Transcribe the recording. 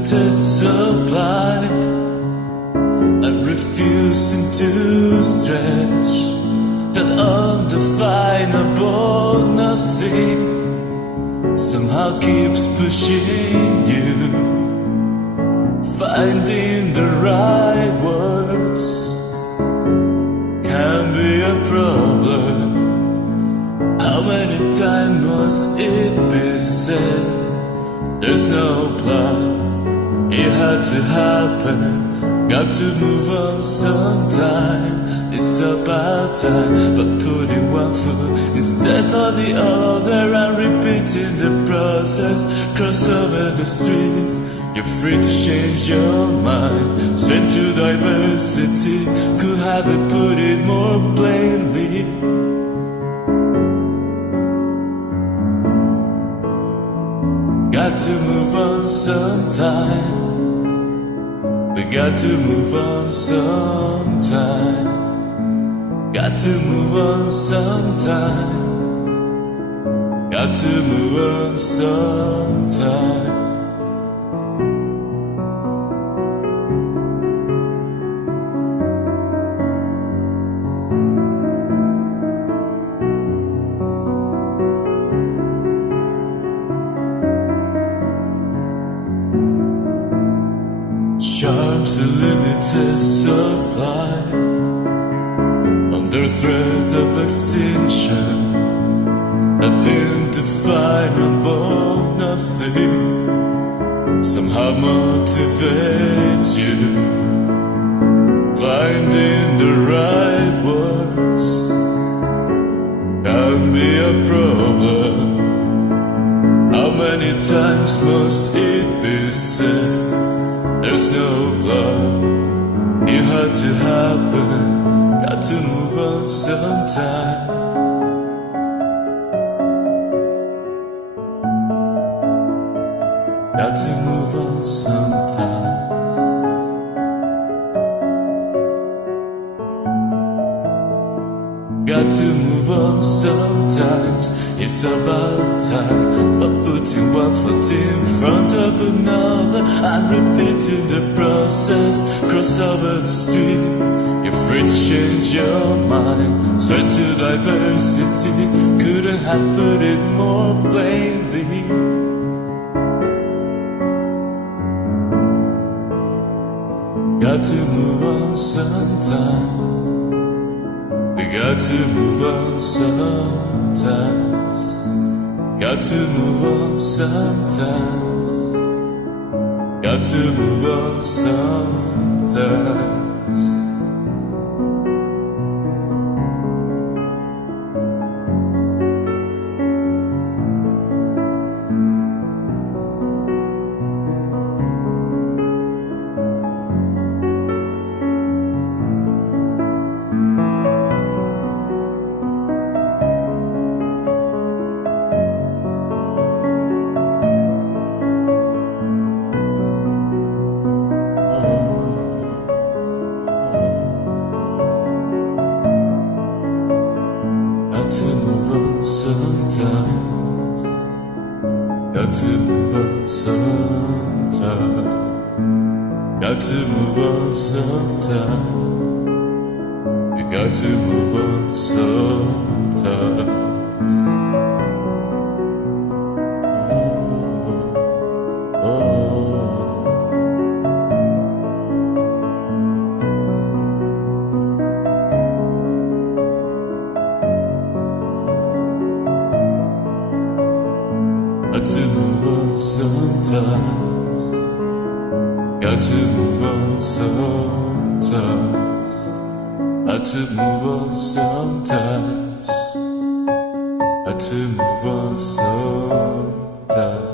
limited supply and refusing to stretch that undefinable nothing somehow keeps pushing you, finding the right words can be a problem. How many times must it be said? There's no plan, it had to happen. Got to move on sometime. It's about time, but putting one foot instead of the other and repeating the process. Cross over the street, you're free to change your mind. Sent to diversity, could have it put it more plainly. Got to move on sometime. We got to move on sometime. Got to move on sometime. Got to move on sometime. Charms a limited supply, under threat of extinction, an indefinable nothing somehow motivates you, finding the right words can be a problem. How many times must it be said? There's no love, it had to happen. Got to move on sometime. Got to move on sometimes. Got to move on sometimes. It's about time, but putting one foot in front of another and repeating the process. Cross over the street, you're free to change your mind. Straight to diversity, couldn't have put it more plainly. Got to move on sometime. We got to move on sometimes. Got to move on sometimes. Got to move on sometimes. Got to move on sometime. Got to move on sometime. You got to move on sometime. Oh, oh. Got to move on sometimes. Got to move on sometimes. Got to move on sometimes. Got to move on sometimes.